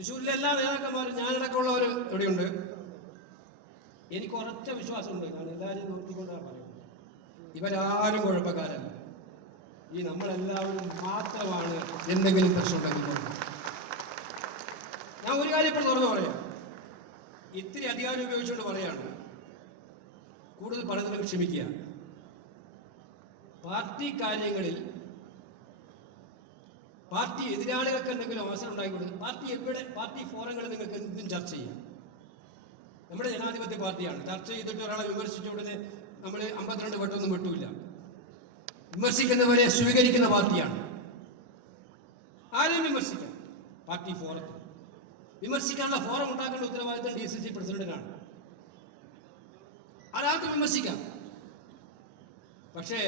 തൃശ്ശൂരിലെ എല്ലാ നേതാക്കന്മാരും ഞാനടക്കമുള്ളവർ ഇവിടെയുണ്ട്. എനിക്ക് ഉറച്ച വിശ്വാസമുണ്ട്. ഞാൻ എല്ലാവരും നിർത്തിക്കൊണ്ടാണ് പറയുന്നത്, ഇവരാരും കുഴപ്പക്കാരല്ല. ഈ നമ്മളെല്ലാവരും മാത്രമാണ് എന്തെങ്കിലും പ്രശ്നമുണ്ടെങ്കിൽ. ഞാൻ ഒരു കാര്യം ഇപ്പോൾ തുറന്നു പറയാം, ഇത്തിരി അധികാരം ഉപയോഗിച്ചുകൊണ്ട് പറയാണ്, കൂടുതൽ പലതിനും ക്ഷമിക്കുക. പാർട്ടി കാര്യങ്ങളിൽ പാർട്ടി എതിരാളികൾക്ക് എന്തെങ്കിലും അവസരം ഉണ്ടായിക്കൊടുക്കും. പാർട്ടി ഫോറങ്ങളിൽ നിങ്ങൾക്ക് എന്തും ചർച്ച ചെയ്യാം. നമ്മുടെ ജനാധിപത്യ പാർട്ടിയാണ്. ചർച്ച ചെയ്തിട്ട് ഒരാളെ വിമർശിച്ച ഉടനെ നമ്മൾ 52 വട്ടമൊന്നും വിട്ടൂല. വിമർശിക്കുന്നവരെ സ്വീകരിക്കുന്ന പാർട്ടിയാണ്. ആരെയും വിമർശിക്കാം. പാർട്ടി ഫോറത്തിൽ വിമർശിക്കാനുള്ള ഫോറം ഉണ്ടാക്കേണ്ട ഉത്തരവാദിത്തം DCC പ്രസിഡന്റിനാണ്. ആരാർക്കും വിമർശിക്കാം. പക്ഷേ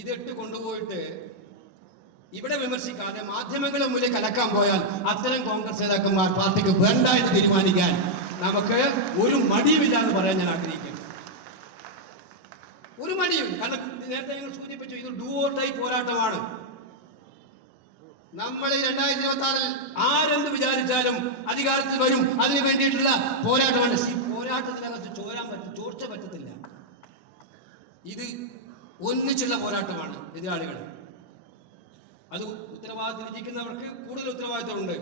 ഇതിട്ട് കൊണ്ടുപോയിട്ട് ഇവിടെ വിമർശിക്കാതെ മാധ്യമങ്ങളുടെ മുന്നിൽ കലക്കാൻ പോയാൽ അത്തരം കോൺഗ്രസ് നേതാക്കന്മാർ പാർട്ടിക്ക് വേണ്ട എന്ന് തീരുമാനിക്കാൻ നമുക്ക് ഒരു മടിയുമില്ല എന്ന് പറയാൻ ഞാൻ ആഗ്രഹിക്കുന്നു. ഒരു മടിയും. കാരണം നേരത്തെ ഞങ്ങൾ സൂചിപ്പിച്ചു, ഇത് ഡു ഓർ ഡൈ പോരാട്ടമാണ്. നമ്മൾ 2026 ആരെന്ത് വിചാരിച്ചാലും അധികാരത്തിൽ വരും. അതിനു വേണ്ടിയിട്ടുള്ള പോരാട്ടമാണ്. ഈ പോരാട്ടത്തിനകത്ത് ചോർച്ച പറ്റത്തില്ല. ഇത് ഒന്നിച്ചുള്ള പോരാട്ടമാണ്. എതിരാളികൾ അത് ഉത്തരവാദിത്തത്തിലിരിക്കുന്നവർക്ക് കൂടുതൽ ഉത്തരവാദിത്തമുണ്ട്.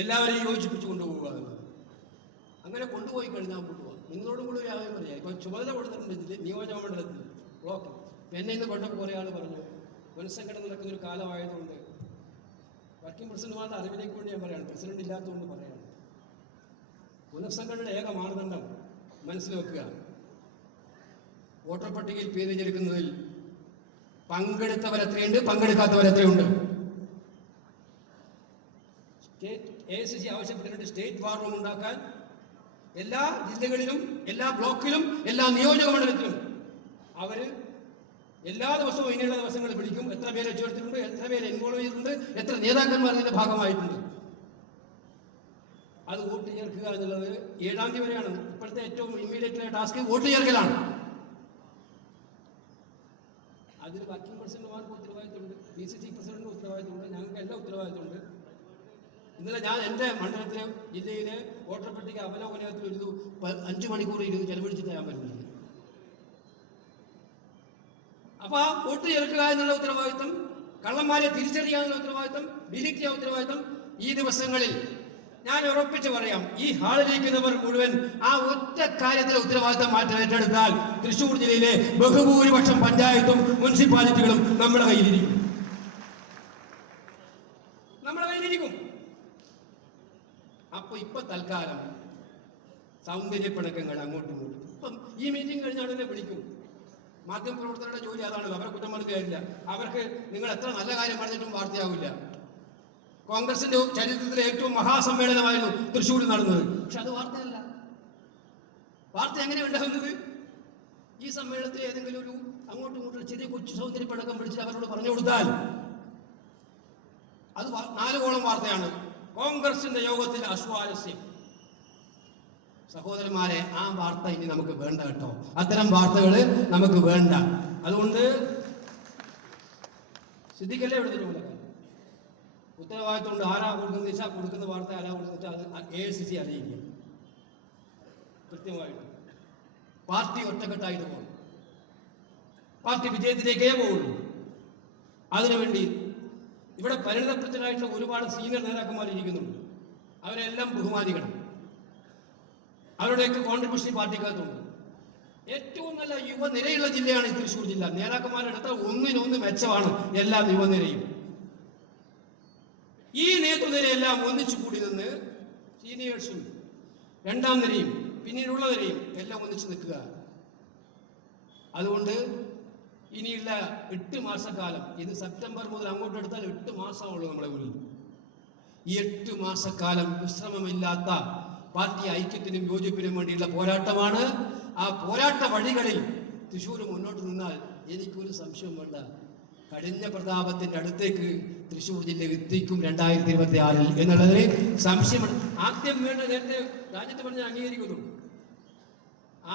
എല്ലാവരെയും യോജിപ്പിച്ച് കൊണ്ടുപോകുക എന്നുള്ളത്. അങ്ങനെ കൊണ്ടുപോയി കഴിഞ്ഞാൽ കൊണ്ടുപോകാം. നിങ്ങളോടും കൂടി ഒരു ആവശ്യം പറയാം. ഇപ്പം ചുമതല കൊടുത്തിട്ടുണ്ട് നിയോജകമണ്ഡലത്തിൽ ബ്ലോക്ക്. എന്നെ ഇന്ന് കൊണ്ടപ്പോൾ കുറേ ആൾ പറഞ്ഞു, പുനഃസംഘടന നടക്കുന്നൊരു കാലമായതുകൊണ്ട് വർക്കിംഗ് പ്രസിഡന്റുമാരുടെ അറിവിലേക്ക് കൊണ്ട് ഞാൻ പറയാണ്, പ്രസിഡന്റ് ഇല്ലാത്തതുകൊണ്ട് പറയാണ്. പുനഃസംഘടനയുടെ ഏക മാനദണ്ഡം മനസ്സിൽ വെക്കുക, വോട്ടർ പട്ടികയിൽ പേര് ചേർക്കുന്നതിൽ പങ്കെടുത്തവരെത്രയുണ്ട്, പങ്കെടുക്കാത്തവരെത്രയുണ്ട്. AICC ആവശ്യപ്പെട്ടിട്ടുണ്ട് സ്റ്റേറ്റ് വാർ റൂം ഉണ്ടാക്കാൻ. എല്ലാ ജില്ലകളിലും, എല്ലാ ബ്ലോക്കിലും, എല്ലാ നിയോജക മണ്ഡലത്തിലും അവർ എല്ലാ ദിവസവും ഇനിയുള്ള ദിവസങ്ങളിൽ വിളിക്കും. എത്ര പേരെ ചേർത്തിട്ടുണ്ട്, എത്ര പേര് ഇൻവോൾവ് ചെയ്തിട്ടുണ്ട്, എത്ര നേതാക്കന്മാർ ഇതിന്റെ ഭാഗമായിട്ടുണ്ട്. അത് വോട്ട് ചേർക്കുക എന്നുള്ളത് 7-ാം തീയതി വരെയാണ്. ഇപ്പോഴത്തെ ഏറ്റവും ഇമ്മീഡിയറ്റ് ടാസ്ക് വോട്ട് ചേർക്കലാണ്. അതിന് വർക്കിംഗ് പ്രസിഡന്റുമാർക്ക് ഉത്തരവാദിത്തമുണ്ട്, DCC പ്രസിഡന്റിന് ഉത്തരവാദിത്തമുണ്ട്, ഞങ്ങൾക്ക് എല്ലാം ഉത്തരവാദിത്തമുണ്ട്. ഇന്നലെ ഞാൻ എൻ്റെ മണ്ഡലത്തിലെ ജില്ലയിലെ വോട്ടർ പട്ടിക അവലോകനത്തിൽ ഒരു 5 മണിക്കൂർ ചെലവഴിച്ചിട്ട് ഞാൻ വരുന്നത്. അപ്പൊ വോട്ട് ചേർക്കുക എന്നുള്ള ഉത്തരവാദിത്തം, കള്ളന്മാരെ തിരിച്ചറിയുക എന്നുള്ള ഉത്തരവാദിത്തം, ഡിലീറ്റ് ചെയ്യാൻ ഉത്തരവാദിത്തം ഈ ദിവസങ്ങളിൽ ഞാൻ ഉറപ്പിച്ച് പറയാം, ഈ ഹാളിലിരിക്കുന്നവർ മുഴുവൻ ആ ഒറ്റ കാര്യത്തിലെ ഉത്തരവാദിത്തം മാറ്റം ഏറ്റെടുത്താൽ തൃശ്ശൂർ ജില്ലയിലെ ബഹുഭൂരിപക്ഷം പഞ്ചായത്തും മുനിസിപ്പാലിറ്റികളും നമ്മുടെ കയ്യിലിരിക്കും. അപ്പൊ ഇപ്പൊ തൽക്കാലം സൗന്ദര്യപ്പിണക്കങ്ങൾ അങ്ങോട്ടും ഇങ്ങോട്ടും. ഇപ്പം ഈ മീറ്റിംഗ് കഴിഞ്ഞാൽ തന്നെ വിളിക്കും. മാധ്യമപ്രവർത്തകരുടെ ജോലി അതാണ്. അവരെ കുറ്റം പറഞ്ഞില്ല. അവർക്ക് നിങ്ങൾ എത്ര നല്ല കാര്യം പറഞ്ഞിട്ടും വാർത്തയാവില്ല. കോൺഗ്രസിന്റെ ചരിത്രത്തിലെ ഏറ്റവും മഹാസമ്മേളനമായിരുന്നു തൃശ്ശൂരിൽ നടന്നത്. പക്ഷെ അത് വാർത്തയല്ല. വാർത്ത എങ്ങനെ ഉണ്ടാകുന്നത്? ഈ സമ്മേളനത്തിൽ ഏതെങ്കിലും ഒരു അങ്ങോട്ടും ഇങ്ങോട്ടും ചെറിയ കൊച്ചു സൗന്ദര്യപ്പണക്കം പിടിച്ച് അവരോട് പറഞ്ഞു കൊടുത്താൽ അത് 4 കോളം വാർത്തയാണ്. കോൺഗ്രസിന്റെ യോഗത്തിൽ അസ്വാരസ്യം. സഹോദരന്മാരെ, ആ വാർത്ത ഇനി നമുക്ക് വേണ്ട കേട്ടോ. അത്തരം വാർത്തകൾ നമുക്ക് വേണ്ട. അതുകൊണ്ട് സിദ്ദിഖല്ലേ എടുത്തിട്ടുള്ള ഉത്തരവാദിത്തമുണ്ട്. ആരാ കൊടുക്കുന്ന വെച്ചാൽ കൊടുക്കുന്ന വാർത്ത ആരാ കൊടുക്കുന്ന വെച്ചാൽ അത് AICC അറിയിക്കുക കൃത്യമായിട്ട്. പാർട്ടി ഒറ്റക്കെട്ടായിട്ട് പോകും. പാർട്ടി വിജയത്തിലേക്കേ പോകുള്ളൂ. അതിനുവേണ്ടി ഇവിടെ പരിണിതപ്രജ്ഞരായിട്ടുള്ള ഒരുപാട് സീനിയർ നേതാക്കന്മാർ ഇരിക്കുന്നുണ്ട്. അവരെല്ലാം ബഹുമാനിക്കണം. അവരുടെയൊക്കെ കോൺട്രിബ്യൂഷൻ പാർട്ടിക്കകത്തുണ്ട്. ഏറ്റവും നല്ല യുവനിരയുള്ള ജില്ലയാണ് ഈ തൃശ്ശൂർ ജില്ല. നേതാക്കന്മാരെടുത്ത ഒന്നിനൊന്ന് മെച്ചമാണ് എല്ലാ യുവനിരയും. ഈ നേതൃനിരയെല്ലാം ഒന്നിച്ചു കൂടി നിന്ന് സീനിയേഴ്സും 2ാം നിരയും പിന്നീടുള്ള നിരയും എല്ലാം ഒന്നിച്ചു നിൽക്കുക. അതുകൊണ്ട് ഇനിയുള്ള 8 മാസക്കാലം, ഇത് സെപ്റ്റംബർ മുതൽ അങ്ങോട്ട് എടുത്താൽ 8 മാസമുള്ളൂ നമ്മുടെ മുന്നിൽ. ഈ 8 മാസക്കാലം വിശ്രമമില്ലാത്ത പാർട്ടി ഐക്യത്തിനും യോജിപ്പിനും വേണ്ടിയുള്ള പോരാട്ടമാണ്. ആ പോരാട്ട വഴികളിൽ തൃശ്ശൂർ മുന്നോട്ട് നിന്നാൽ എനിക്കൊരു സംശയം വേണ്ട, കടിഞ്ഞ പ്രതാപത്തിന്റെ അടുത്തേക്ക് തൃശ്ശൂർ ജില്ല എത്തിക്കും 2026 എന്നുള്ളതിന് സംശയമാണ്. ആദ്യം വേണ്ട, നേരത്തെ രാജ്യത്ത് പറഞ്ഞ അംഗീകരിക്കുന്നു,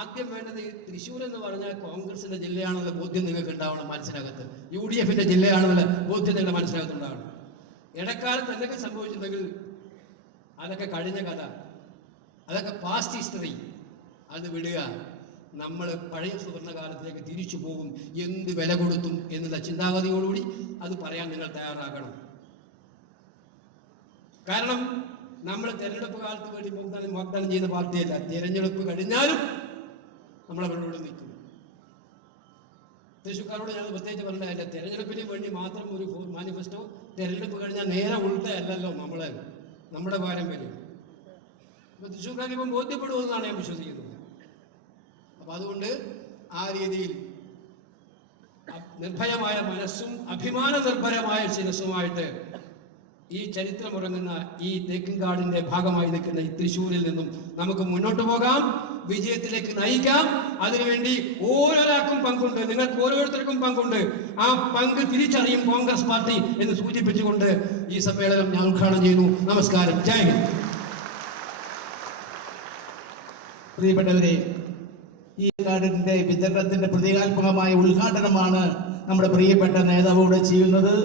ആദ്യം വേണ്ടത് തൃശ്ശൂർ എന്ന് പറഞ്ഞാൽ കോൺഗ്രസിന്റെ ജില്ലയാണെന്നുള്ള ബോധ്യം നിങ്ങൾക്ക് ഉണ്ടാവണം മനസ്സിനകത്ത്. UDFന്റെ ജില്ലയാണെന്നുള്ള ബോധ്യം നിങ്ങളുടെ മനസ്സിനകത്തുണ്ടാവണം. ഇടക്കാലത്ത് എന്തൊക്കെ സംഭവിച്ചിട്ടുണ്ടെങ്കിൽ അതൊക്കെ കഴിഞ്ഞ കഥ, അതൊക്കെ പാസ്റ്റ് ഹിസ്റ്ററി. അത് വിടുക. നമ്മൾ പഴയ സുവർണകാലത്തിലേക്ക് തിരിച്ചു പോകും, എന്ത് വില കൊടുത്തും എന്നുള്ള ചിന്താഗതിയോടുകൂടി അത് പറയാൻ നിങ്ങൾ തയ്യാറാകണം. കാരണം നമ്മൾ തെരഞ്ഞെടുപ്പ് കാലത്ത് വേണ്ടി വാഗ്ദാനം ചെയ്യുന്ന പാർട്ടിയല്ല. തിരഞ്ഞെടുപ്പ് കഴിഞ്ഞാലും നമ്മളവരോട് നിൽക്കും. തൃശ്ശൂർക്കാരോട് ഞാൻ പ്രത്യേകിച്ച് പറഞ്ഞതല്ല, തെരഞ്ഞെടുപ്പിന് വേണ്ടി മാത്രം ഒരു മാനിഫെസ്റ്റോ, തെരഞ്ഞെടുപ്പ് കഴിഞ്ഞാൽ നേരെ ഉൾട്ടയല്ലല്ലോ നമ്മുടെ പാരമ്പര്യം. അപ്പൊ തൃശ്ശൂർക്കാർക്ക് ഇപ്പം ബോധ്യപ്പെടുമെന്നാണ് ഞാൻ വിശ്വസിക്കുന്നത്. അപ്പൊ അതുകൊണ്ട് ആ രീതിയിൽ നിർഭയമായ മനസ്സും അഭിമാന നിർഭരമായ ശിരസ്സുമായിട്ട് ഈ ചരിത്രമുറങ്ങുന്ന ഈ തേക്കിൻകാടിന്റെ ഭാഗമായി നിൽക്കുന്ന ഈ തൃശ്ശൂരിൽ നിന്നും നമുക്ക് മുന്നോട്ട് പോകാം, വിജയത്തിലേക്ക് നയിക്കാം. അതിനുവേണ്ടി ഓരോരാൾക്കും പങ്കുണ്ട്, നിങ്ങൾക്ക് ഓരോരുത്തർക്കും പങ്കുണ്ട്. ആ പങ്ക് തിരിച്ചറിയും കോൺഗ്രസ് പാർട്ടി എന്ന് സൂചിപ്പിച്ചുകൊണ്ട് ഈ സമ്മേളനം ഞാൻ ഉദ്ഘാടനം ചെയ്യുന്നു. നമസ്കാരം. ജയ് ഹിന്ദ്. പ്രിയപ്പെട്ടവരെ, ഈ കാർഡിന്റെ വിതരണത്തിന്റെ പ്രതീകാത്മകമായ ഉദ്ഘാടനമാണ് നമ്മുടെ പ്രിയപ്പെട്ട നേതാവോട് ചെയ്യുന്നത്.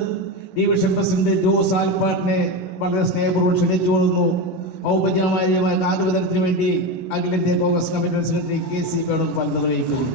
ഡിവിഷൻ പ്രസിഡന്റ് ജോസ് ആൽപ്പാട്ടിനെ വളരെ സ്നേഹപൂർവ്വം ക്ഷണിച്ചുകൊള്ളുന്നു. ഔപചാരികമായ കാർഡ് വിതരണത്തിന് വേണ്ടി അഖിലേന്ത്യാ Congress committee secretary KC Venugopal നിർവഹിക്കുന്നു.